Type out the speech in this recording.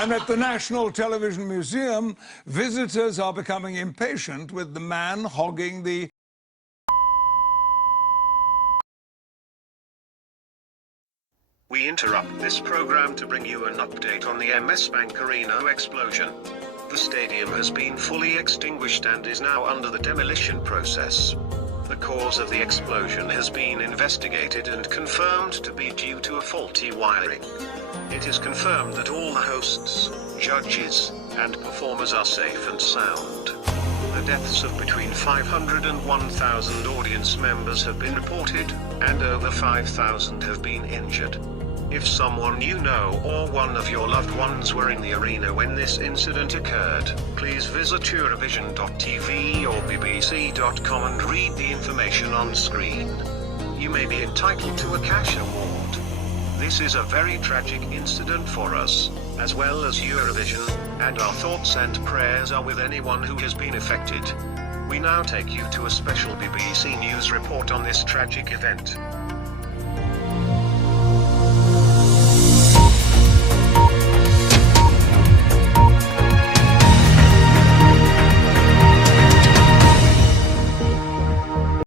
And at the National Television Museum, visitors are becoming impatient with the man hogging the... We interrupt this program to bring you an update on the MS Bank Arena explosion. The stadium has been fully extinguished and is now under the demolition process. The cause of the explosion has been investigated and confirmed to be due to a faulty wiring. It is confirmed that all the hosts, judges, and performers are safe and sound. The deaths of between 500 and 1,000 audience members have been reported, and over 5,000 have been injured. If someone you know or one of your loved ones were in the arena when this incident occurred, please visit EUROVISION.tv or BBC.com and read the information on screen. You may be entitled to a cash award. This is a very tragic incident for us, as well as Eurovision, and our thoughts and prayers are with anyone who has been affected. We now take you to a special BBC News report on this tragic event.